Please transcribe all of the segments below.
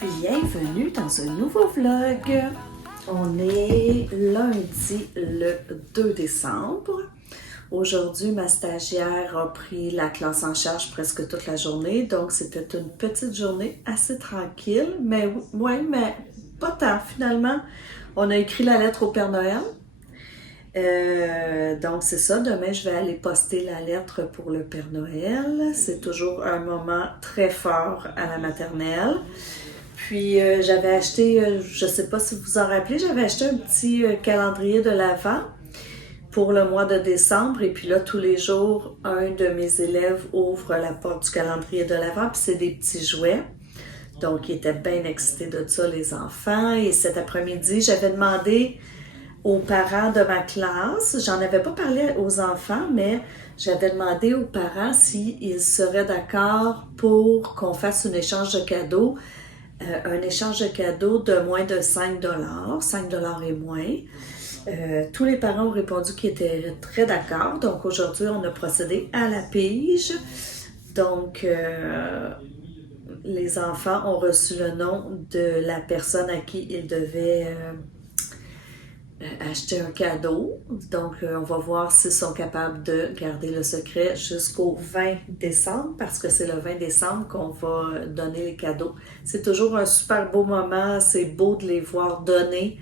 Bienvenue dans un nouveau vlog. On est lundi le 2 décembre. Aujourd'hui, ma stagiaire a pris la classe en charge presque toute la journée, donc c'était une petite journée assez tranquille, mais pas tant finalement. On a écrit la lettre au Père Noël. Donc c'est ça, demain je vais aller poster la lettre pour le Père Noël. C'est toujours un moment très fort à la maternelle. Puis j'avais acheté, je sais pas si vous vous en rappelez, j'avais acheté un petit calendrier de l'Avent pour le mois de décembre. Et puis là, tous les jours, un de mes élèves ouvre la porte du calendrier de l'Avent, puis c'est des petits jouets. Donc, ils étaient bien excités de ça, les enfants. Et cet après-midi, j'avais demandé aux parents de ma classe, j'en avais pas parlé aux enfants, mais j'avais demandé aux parents s'ils seraient d'accord pour qu'on fasse un échange de cadeaux, un échange de cadeaux de moins de 5 $, et moins. Tous les parents ont répondu qu'ils étaient très d'accord, donc aujourd'hui on a procédé à la pige. Donc, les enfants ont reçu le nom de la personne à qui ils devaient acheter un cadeau. Donc, on va voir s'ils sont capables de garder le secret jusqu'au 20 décembre, parce que c'est le 20 décembre qu'on va donner les cadeaux. C'est toujours un super beau moment, c'est beau de les voir donner.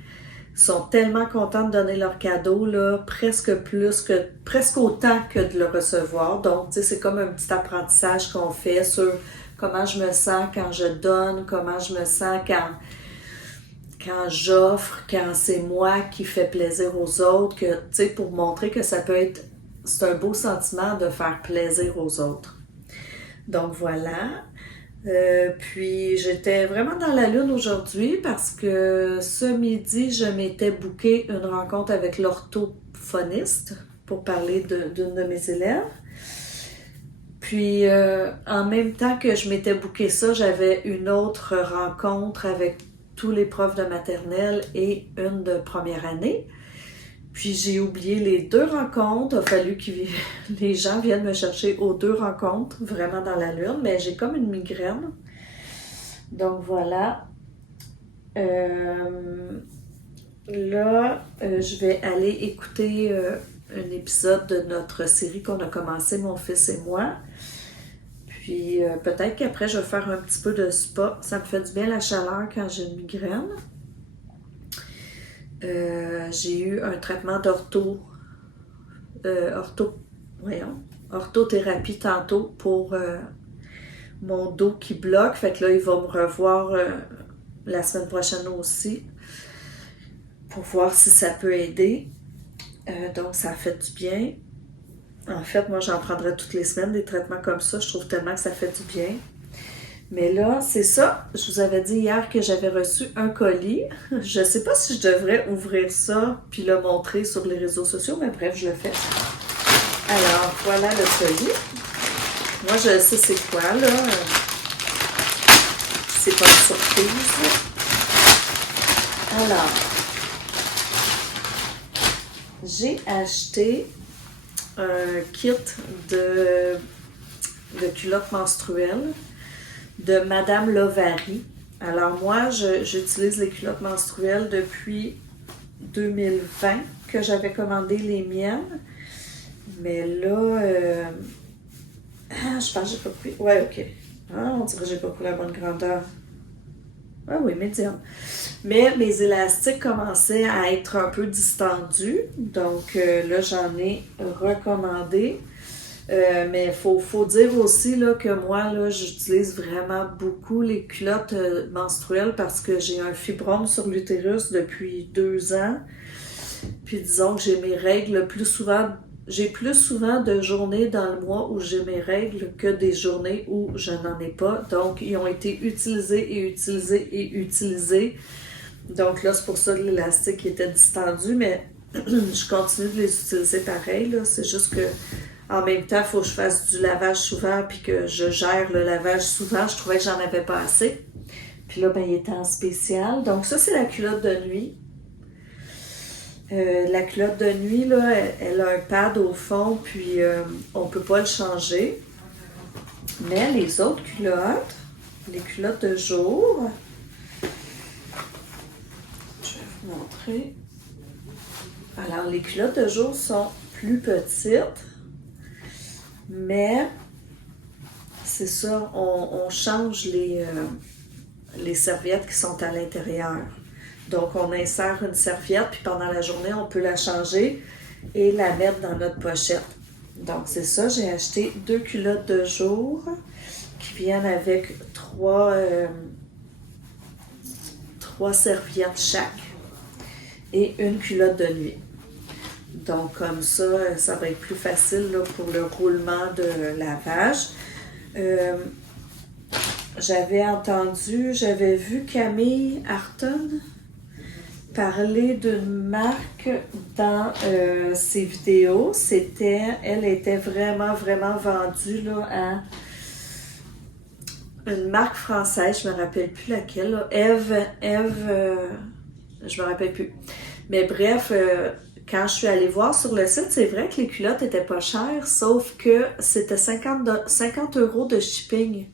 Ils sont tellement contents de donner leurs cadeaux, là, presque autant que de le recevoir. Donc, tu sais, c'est comme un petit apprentissage qu'on fait sur comment je me sens quand je donne, comment je me sens quand j'offre, quand c'est moi qui fais plaisir aux autres, que, tu sais, pour montrer que c'est un beau sentiment de faire plaisir aux autres. Donc voilà. Puis j'étais vraiment dans la lune aujourd'hui parce que ce midi, je m'étais booké une rencontre avec l'orthophoniste pour parler d'une de mes élèves. Puis en même temps que je m'étais booké ça, j'avais une autre rencontre avec tous les profs de maternelle et une de première année. Puis j'ai oublié les deux rencontres. Il a fallu que les gens viennent me chercher aux deux rencontres, vraiment dans la lune. Mais j'ai comme une migraine. Donc voilà. Là, je vais aller écouter un épisode de notre série qu'on a commencé, mon fils et moi. Puis peut-être qu'après, je vais faire un petit peu de spa. Ça me fait du bien la chaleur quand j'ai une migraine. J'ai eu un traitement orthothérapie tantôt pour mon dos qui bloque. Fait que là, il va me revoir la semaine prochaine aussi pour voir si ça peut aider. Donc, ça fait du bien. En fait, moi, j'en prendrais toutes les semaines des traitements comme ça. Je trouve tellement que ça fait du bien. Mais là, c'est ça. Je vous avais dit hier que j'avais reçu un colis. Je ne sais pas si je devrais ouvrir ça puis le montrer sur les réseaux sociaux, mais bref, je le fais. Alors, voilà le colis. Moi, je sais c'est quoi, là. C'est pas une surprise. Alors, j'ai acheté un kit de culottes menstruelles de Madame Lovary. Alors moi, j'utilise les culottes menstruelles depuis 2020 que j'avais commandé les miennes. Mais là, je pense que j'ai pas pris... Ouais, ok. On dirait que j'ai pas pris la bonne grandeur. Ah oui, médium. Mais mes élastiques commençaient à être un peu distendus. Donc là, j'en ai recommandé. Mais il faut dire aussi là, que moi, là, j'utilise vraiment beaucoup les culottes menstruelles parce que j'ai un fibrome sur l'utérus depuis 2 ans. Puis disons que j'ai mes règles plus souvent. J'ai plus souvent de journées dans le mois où j'ai mes règles que des journées où je n'en ai pas. Donc, ils ont été utilisés. Donc là, c'est pour ça que l'élastique était distendu, mais je continue de les utiliser pareil. Là. C'est juste que en même temps, il faut que je fasse du lavage souvent puis que je gère le lavage souvent. Je trouvais que j'en avais pas assez. Puis là, ben, il était en spécial. Donc ça, c'est la culotte de nuit. La culotte de nuit, là, elle a un pad au fond, puis on peut pas le changer. Mais les autres culottes, les culottes de jour, je vais vous montrer. Alors, les culottes de jour sont plus petites, mais c'est ça, on change les serviettes qui sont à l'intérieur. Donc, on insère une serviette, puis pendant la journée, on peut la changer et la mettre dans notre pochette. Donc, c'est ça, j'ai acheté 2 culottes de jour qui viennent avec 3 serviettes chaque et une culotte de nuit. Donc, comme ça, ça va être plus facile là, pour le roulement de lavage. J'avais vu Camille Arton parler d'une marque dans ses vidéos. Elle était vraiment, vraiment vendue là, à une marque française, je me rappelle plus laquelle, là. Eve, je me rappelle plus. Mais bref, quand je suis allée voir sur le site, c'est vrai que les culottes étaient pas chères, sauf que c'était 50 € de shipping.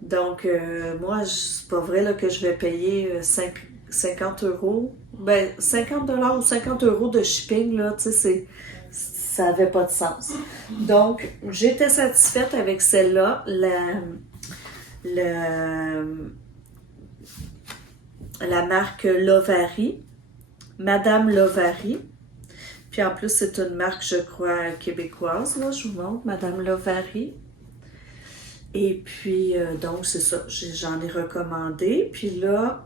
Donc, moi, c'est pas vrai là, que je vais payer 50 €. Ben, 50 $ ou 50 € de shipping, là, tu sais, ça n'avait pas de sens. Donc, j'étais satisfaite avec celle-là. La marque Lovary, Madame Lovary. Puis en plus, c'est une marque, je crois, québécoise. Là, je vous montre, Madame Lovary. Et puis, donc, c'est ça, j'en ai recommandé. Puis là,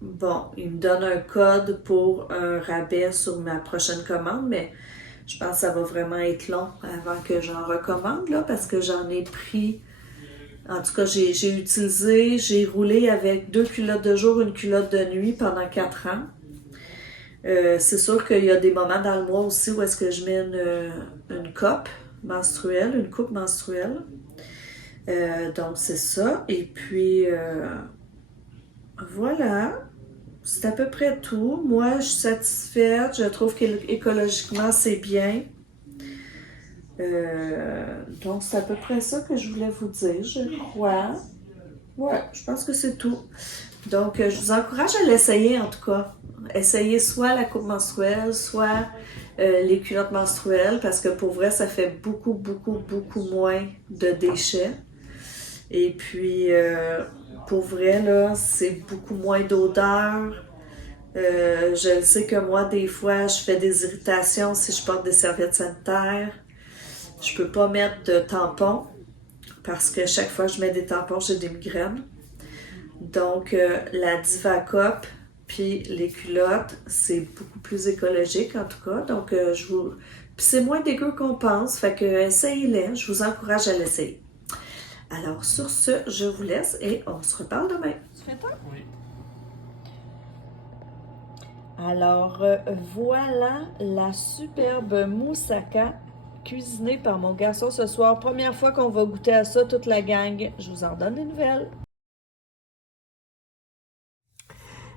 bon, il me donne un code pour un rabais sur ma prochaine commande, mais je pense que ça va vraiment être long avant que j'en recommande, là, parce que j'en ai pris... En tout cas, j'ai roulé avec 2 culottes de jour, une culotte de nuit pendant 4 ans. C'est sûr qu'il y a des moments dans le mois aussi où est-ce que je mets une coupe menstruelle. Donc, c'est ça. Et puis, voilà. C'est à peu près tout. Moi, je suis satisfaite. Je trouve qu'écologiquement, c'est bien. Donc, c'est à peu près ça que je voulais vous dire, je crois. Ouais, je pense que c'est tout. Donc, je vous encourage à l'essayer en tout cas. Essayez soit la coupe menstruelle, soit les culottes menstruelles, parce que pour vrai, ça fait beaucoup, beaucoup, beaucoup moins de déchets. Et puis, pour vrai, là, c'est beaucoup moins d'odeur. Je le sais que moi, des fois, je fais des irritations si je porte des serviettes sanitaires. Je peux pas mettre de tampons parce que chaque fois que je mets des tampons, j'ai des migraines. Donc, la Divacup puis les culottes, c'est beaucoup plus écologique en tout cas. Donc, puis c'est moins dégueu qu'on pense. Fait que essayez-les. Je vous encourage à l'essayer. Alors, sur ce, je vous laisse et on se reparle demain. Tu fais temps? Oui. Alors, voilà la superbe moussaka cuisinée par mon garçon ce soir. Première fois qu'on va goûter à ça, toute la gang. Je vous en donne des nouvelles.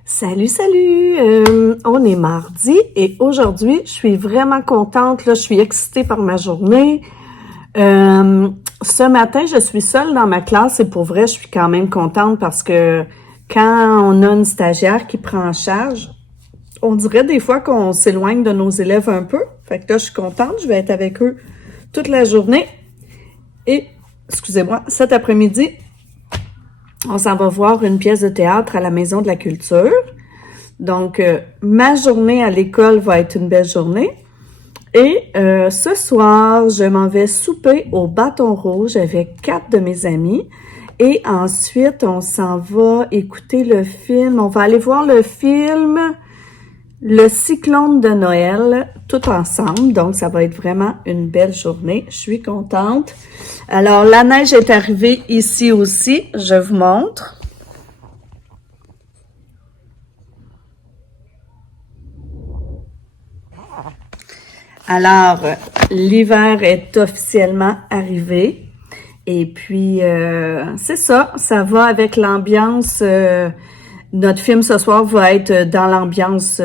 Salut, salut! On est mardi et aujourd'hui, je suis vraiment contente. Là, je suis excitée par ma journée. Ce matin, je suis seule dans ma classe et pour vrai, je suis quand même contente parce que quand on a une stagiaire qui prend en charge, on dirait des fois qu'on s'éloigne de nos élèves un peu. Fait que là, je suis contente. Je vais être avec eux toute la journée. Et, excusez-moi, cet après-midi, on s'en va voir une pièce de théâtre à la Maison de la Culture. Donc, ma journée à l'école va être une belle journée. Et ce soir, je m'en vais souper au Bâton Rouge avec 4 de mes amis. Et ensuite, on s'en va écouter le film. On va aller voir le film Le Cyclone de Noël tout ensemble. Donc, ça va être vraiment une belle journée. Je suis contente. Alors, la neige est arrivée ici aussi. Je vous montre. Alors, l'hiver est officiellement arrivé. Et puis, c'est ça. Ça va avec l'ambiance notre film ce soir va être dans l'ambiance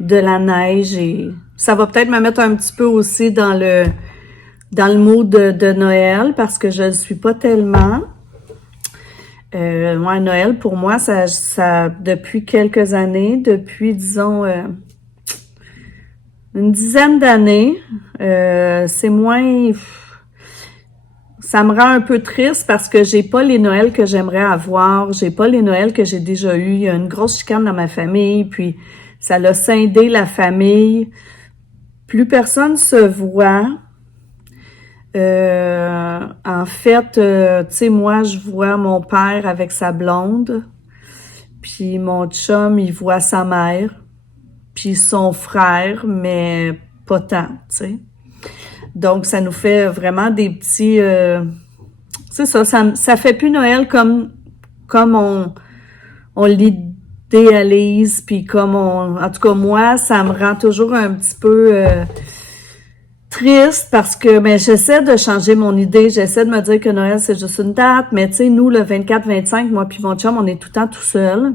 de la neige et ça va peut-être me mettre un petit peu aussi dans le mood de Noël parce que je ne suis pas tellement. Ouais, Noël, pour moi, ça depuis quelques années, depuis, disons, une dizaine d'années, c'est moins... Ça me rend un peu triste parce que j'ai pas les Noëls que j'aimerais avoir, j'ai pas les Noëls que j'ai déjà eus. Il y a une grosse chicane dans ma famille, puis ça l'a scindé la famille. Plus personne se voit. En fait, tu sais, moi, je vois mon père avec sa blonde, puis mon chum, il voit sa mère, puis son frère, mais pas tant, tu sais. Donc, ça nous fait vraiment des petits... c'est ça fait plus Noël comme on l'idéalise, puis comme en tout cas, moi, ça me rend toujours un petit peu triste parce que ben j'essaie de changer mon idée, j'essaie de me dire que Noël, c'est juste une date, mais tu sais, nous, le 24-25, moi puis mon chum, on est tout le temps tout seul.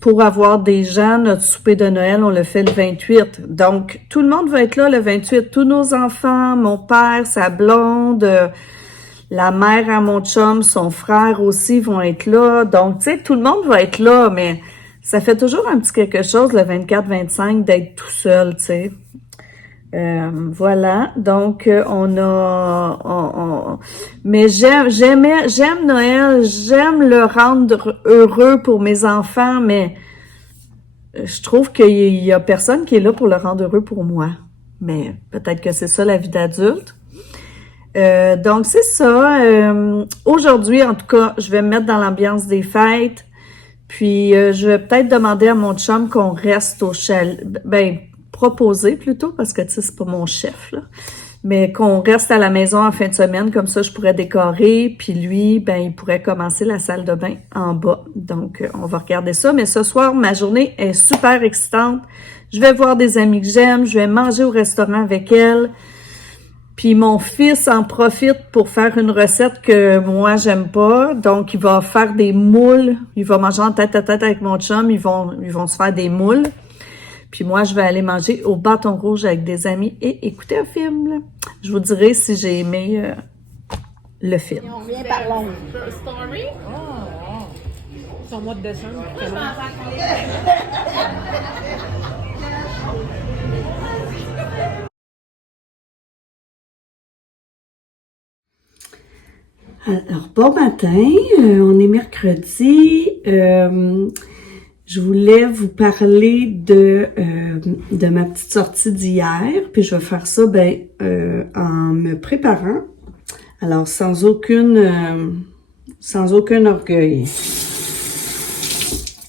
Pour avoir des gens, notre souper de Noël, on le fait le 28. Donc, tout le monde va être là le 28. Tous nos enfants, mon père, sa blonde, la mère à mon chum, son frère aussi vont être là. Donc, tu sais, tout le monde va être là, mais ça fait toujours un petit quelque chose le 24-25 d'être tout seul, tu sais. Voilà, donc mais j'aime Noël, j'aime le rendre heureux pour mes enfants, mais je trouve qu'il y a personne qui est là pour le rendre heureux pour moi. Mais peut-être que c'est ça la vie d'adulte. Donc c'est ça. Aujourd'hui, en tout cas, je vais me mettre dans l'ambiance des fêtes. Puis je vais peut-être demander à mon chum qu'on reste au chalet. Ben, proposer plutôt, parce que tu sais, c'est pas mon chef, là. Mais qu'on reste à la maison en fin de semaine, comme ça je pourrais décorer, puis lui, ben il pourrait commencer la salle de bain en bas. Donc, on va regarder ça. Mais ce soir, ma journée est super excitante. Je vais voir des amis que j'aime, je vais manger au restaurant avec elle. Puis mon fils en profite pour faire une recette que moi, j'aime pas. Donc, il va faire des moules. Il va manger en tête à tête avec mon chum. Ils vont se faire des moules. Puis moi, je vais aller manger au Bâton Rouge avec des amis et écouter un film, là. Je vous dirai si j'ai aimé le film. On revient par l'ombre. Story? Son mois de décembre. Alors, bon matin, on est mercredi. Je voulais vous parler de ma petite sortie d'hier, puis je vais faire ça en me préparant. Alors, sans aucun orgueil.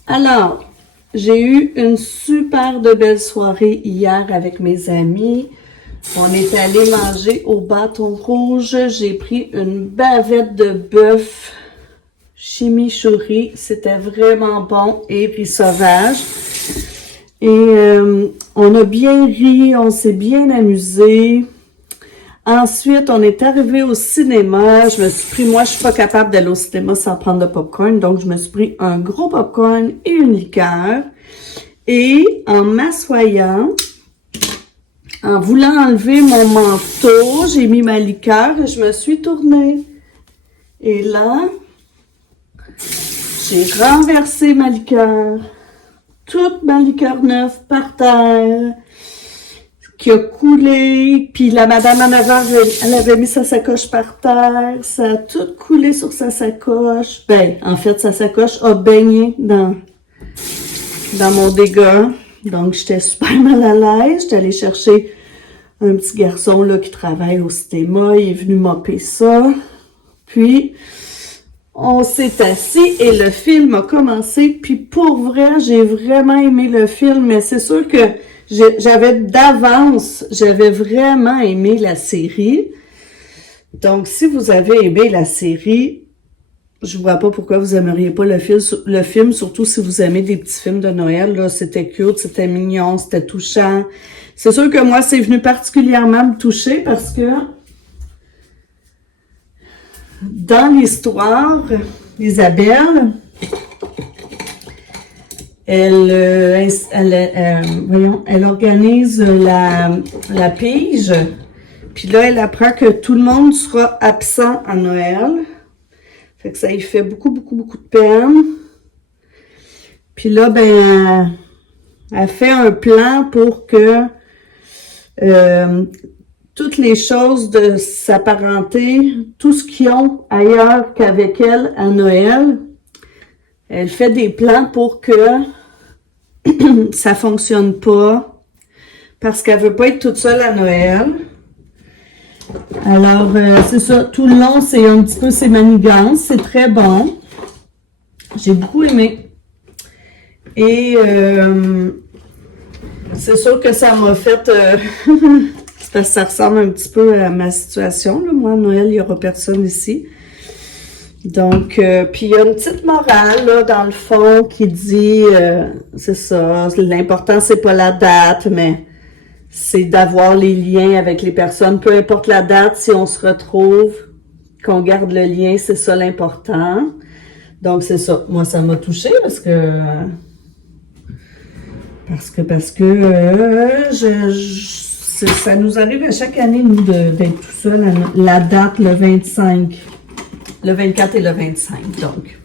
Alors, j'ai eu une super de belle soirée hier avec mes amis. On est allé manger au Bâton Rouge. J'ai pris une bavette de bœuf chimichurri. C'était vraiment bon et riz sauvage. Et on a bien ri, on s'est bien amusé. Ensuite, on est arrivé au cinéma. Je me suis pris, moi, je suis pas capable d'aller au cinéma sans prendre de popcorn. Donc, je me suis pris un gros popcorn et une liqueur. Et en m'assoyant, en voulant enlever mon manteau, j'ai mis ma liqueur et je me suis tournée. Et là, j'ai renversé ma liqueur. Toute ma liqueur neuve par terre, qui a coulé. Puis la madame en avant, elle avait mis sa sacoche par terre. Ça a tout coulé sur sa sacoche. Ben, en fait, sa sacoche a baigné dans mon dégât. Donc, j'étais super mal à l'aise. J'étais allée chercher un petit garçon là qui travaille au cinéma. Il est venu mopper ça. Puis, on s'est assis et le film a commencé. Puis, pour vrai, j'ai vraiment aimé le film. Mais c'est sûr que j'avais vraiment aimé la série. Donc, si vous avez aimé la série, je vois pas pourquoi vous aimeriez pas le film, surtout si vous aimez des petits films de Noël, là. C'était cute, c'était mignon, c'était touchant. C'est sûr que moi, c'est venu particulièrement me toucher parce que dans l'histoire, Isabelle, elle organise la pige. Puis là, elle apprend que tout le monde sera absent à Noël. Fait que ça lui fait beaucoup de peine. Puis là, ben, elle fait un plan pour que toutes les choses de sa parenté, tout ce qu'ils ont ailleurs qu'avec elle à Noël, elle fait des plans pour que ça fonctionne pas, parce qu'elle veut pas être toute seule à Noël. Alors, c'est ça, tout le long, c'est un petit peu ses manigances, c'est très bon. J'ai beaucoup aimé. Et c'est sûr que ça m'a fait... c'est parce que ça ressemble un petit peu à ma situation, là. Moi, à Noël, il n'y aura personne ici. Donc, puis il y a une petite morale, là, dans le fond, qui dit, c'est ça, l'important, c'est pas la date, mais c'est d'avoir les liens avec les personnes. Peu importe la date, si on se retrouve, qu'on garde le lien, c'est ça l'important. Donc, c'est ça. Moi, ça m'a touchée parce que ça nous arrive à chaque année, nous, d'être tout seul à la date, le 25. Le 24 et le 25, donc.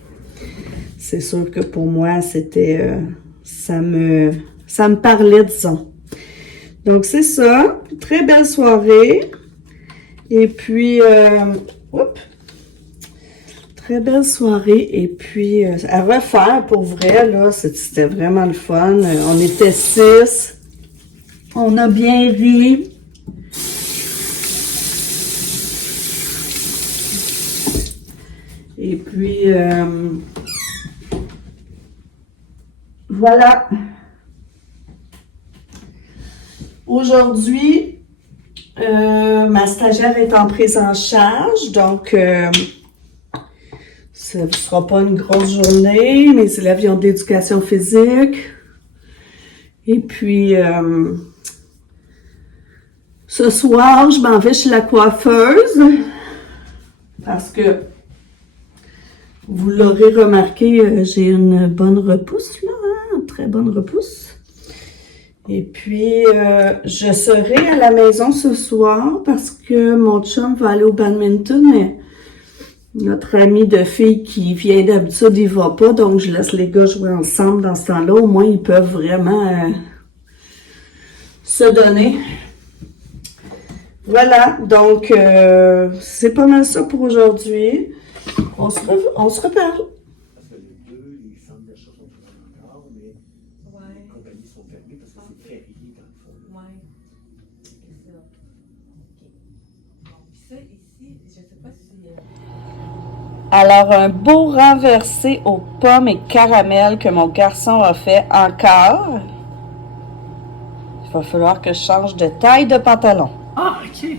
C'est sûr que pour moi, c'était... ça me parlait, disons. Donc, c'est ça. Très belle soirée. Et puis... très belle soirée. Et puis, à refaire, pour vrai, là, c'était vraiment le fun. On était 6. On a bien ri. Et puis, voilà. Aujourd'hui, ma stagiaire est en prise en charge, donc ça ne sera pas une grosse journée. Mes élèves ont de l'éducation physique. Et puis, ce soir, je m'en vais chez la coiffeuse parce que vous l'aurez remarqué, j'ai une bonne repousse, là, hein, une très bonne repousse. Et puis, je serai à la maison ce soir parce que mon chum va aller au badminton, mais notre ami de fille qui vient d'habitude, il va pas, donc je laisse les gars jouer ensemble dans ce temps-là. Au moins, ils peuvent vraiment se donner. Voilà, donc, c'est pas mal ça pour aujourd'hui. On se reparle. Parce que les deux, les centres d'achat sont ouverts encore, mais les compagnies sont fermées parce que c'est férié dans le fond. Oui, c'est ça. OK. Bon, puis ça, ici, je sais pas si... Alors, un beau renversé aux pommes et caramel que mon garçon a fait encore. Il va falloir que je change de taille de pantalon. Ah, OK.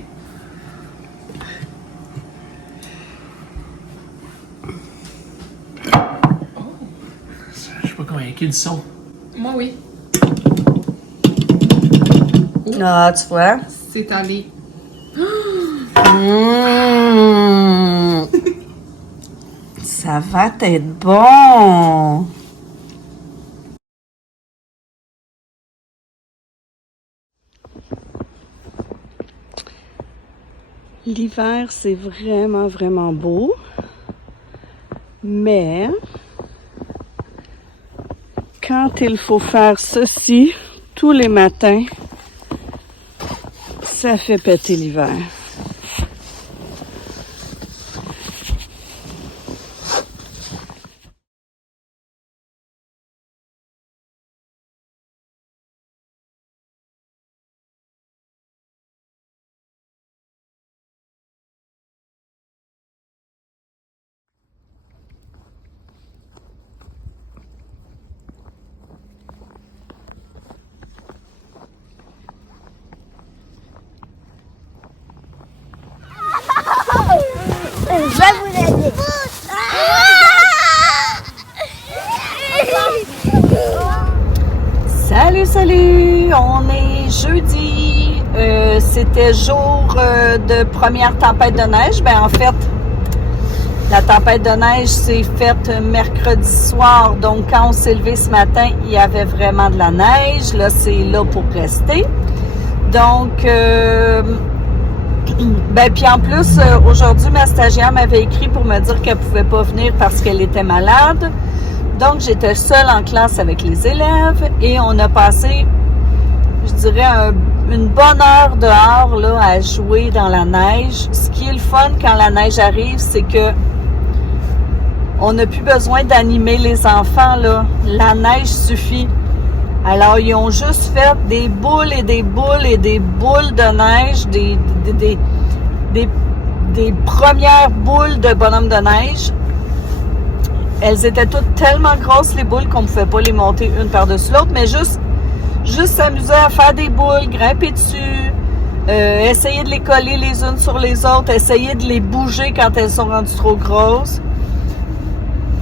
Je sais pas convaincu du son. Moi, oui. Ah, tu vois? C'est allé. Mmh. Ça va être bon. L'hiver, c'est vraiment, vraiment beau. Mais quand il faut faire ceci tous les matins, ça fait péter l'hiver. Je vais vous aider. Salut, salut! On est jeudi. C'était jour de première tempête de neige. Ben en fait, La tempête de neige s'est faite mercredi soir, donc quand on s'est levé ce matin, il y avait vraiment de la neige. Là, c'est là pour rester. Donc, puis en plus, aujourd'hui, ma stagiaire m'avait écrit pour me dire qu'elle pouvait pas venir parce qu'elle était malade. Donc, j'étais seule en classe avec les élèves et on a passé, je dirais, une bonne heure dehors là, à jouer dans la neige. Ce qui est le fun quand la neige arrive, c'est que on n'a plus besoin d'animer les enfants, là. La neige suffit. Alors, ils ont juste fait des boules et des boules et des boules de neige, des premières boules de bonhomme de neige. Elles étaient toutes tellement grosses, les boules, qu'on ne pouvait pas les monter une par-dessus l'autre, mais juste s'amuser à faire des boules, grimper dessus, essayer de les coller les unes sur les autres, essayer de les bouger quand elles sont rendues trop grosses.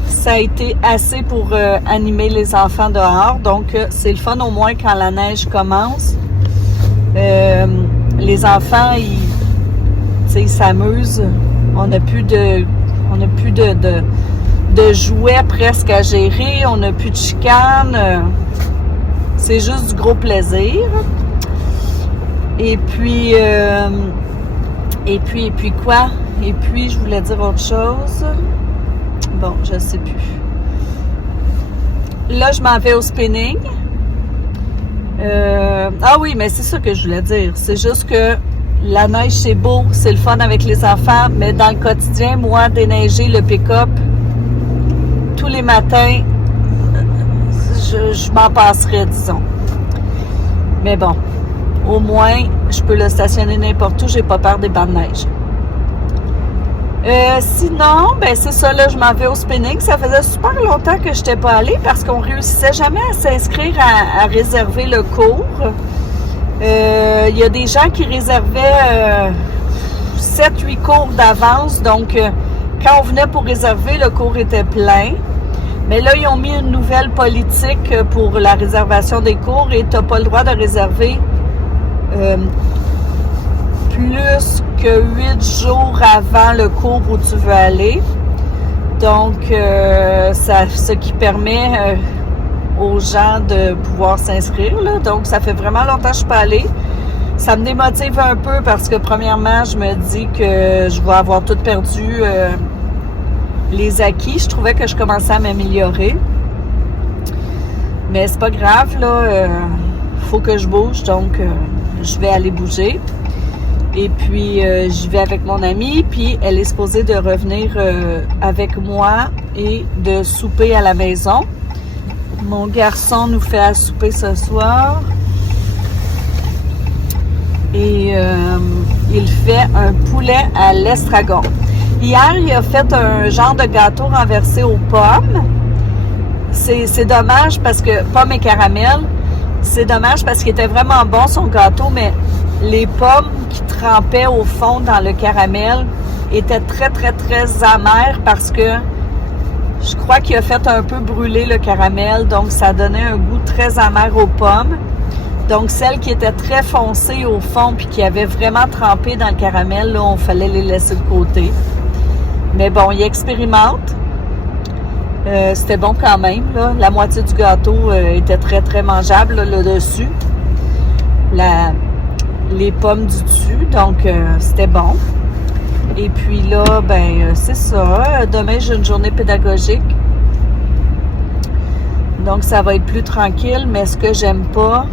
Ça a été assez pour animer les enfants dehors. Donc, c'est le fun au moins quand la neige commence. Les enfants, ils s'amusent. On n'a plus de jouets presque à gérer. On n'a plus de chicanes. C'est juste du gros plaisir. Et puis quoi? Et puis, je voulais dire autre chose. Bon, je sais plus. Là, je m'en vais au spinning. Ah oui, mais c'est ça que je voulais dire. C'est juste que la neige, c'est beau, c'est le fun avec les enfants, mais dans le quotidien, moi, déneiger le pick-up tous les matins, je m'en passerais, disons. Mais bon, au moins, je peux le stationner n'importe où, j'ai pas peur des bancs de neige. Sinon, ben c'est ça, là, je m'en vais au spinning. Ça faisait super longtemps que je n'étais pas allée parce qu'on réussissait jamais à s'inscrire à réserver le cours. Il y a des gens qui réservaient 7-8 cours d'avance. Donc, quand on venait pour réserver, le cours était plein. Mais là, ils ont mis une nouvelle politique pour la réservation des cours et tu n'as pas le droit de réserver plus que 8 jours avant le cours où tu veux aller. Donc, ce qui permet aux gens de pouvoir s'inscrire, là. Donc, ça fait vraiment longtemps que je suis pas allée. Ça me démotive un peu parce que, premièrement, je me dis que je vais avoir tout perdu les acquis. Je trouvais que je commençais à m'améliorer. Mais c'est pas grave, là. Faut que je bouge, donc je vais aller bouger. Et puis, j'y vais avec mon amie, puis elle est supposée de revenir avec moi et de souper à la maison. Mon garçon nous fait à souper ce soir. Et il fait un poulet à l'estragon. Hier, il a fait un genre de gâteau renversé aux pommes. C'est dommage parce que, pommes et caramel, c'est dommage parce qu'il était vraiment bon son gâteau, mais les pommes qui trempaient au fond dans le caramel étaient très, très, très amères parce que je crois qu'il a fait un peu brûler le caramel, donc ça donnait un goût très amer aux pommes. Donc, celles qui étaient très foncées au fond puis qui avaient vraiment trempé dans le caramel, là, on fallait les laisser de côté. Mais bon, il expérimente. C'était bon quand même, là. La moitié du gâteau était très, très mangeable, là, le dessus. Les pommes du dessus, donc c'était bon. Et puis là, ben c'est ça. Demain, j'ai une journée pédagogique. Donc, ça va être plus tranquille, mais ce que j'aime pas,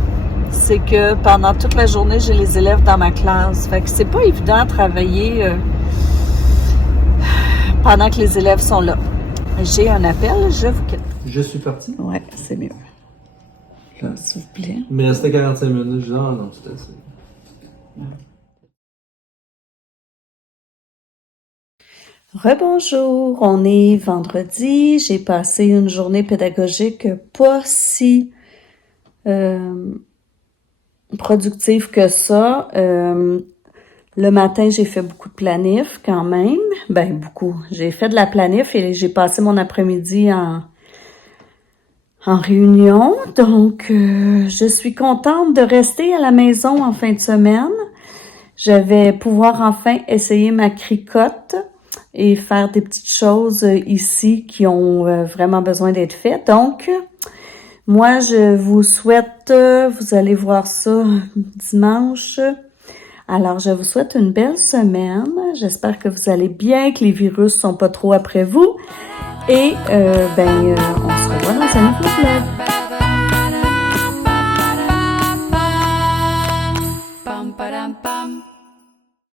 c'est que pendant toute la journée, j'ai les élèves dans ma classe. Fait que c'est pas évident de travailler pendant que les élèves sont là. J'ai un appel, je vous quitte. Je suis parti. Ouais, c'est mieux. Là. S'il vous plaît. Il me restait 45 minutes. Je dis, ah non, tout à fait. Rebonjour, on est vendredi. J'ai passé une journée pédagogique pas si productive que ça. Le matin, j'ai fait beaucoup de planif quand même. Ben, beaucoup. J'ai fait de la planif et j'ai passé mon après-midi en réunion. Donc, je suis contente de rester à la maison en fin de semaine. Je vais pouvoir enfin essayer ma cricotte. et faire des petites choses ici qui ont vraiment besoin d'être faites. Donc, moi, je vous souhaite, vous allez voir ça dimanche. Alors, je vous souhaite une belle semaine. J'espère que vous allez bien, que les virus sont pas trop après vous. Et, on se revoit dans un nouveau vlog.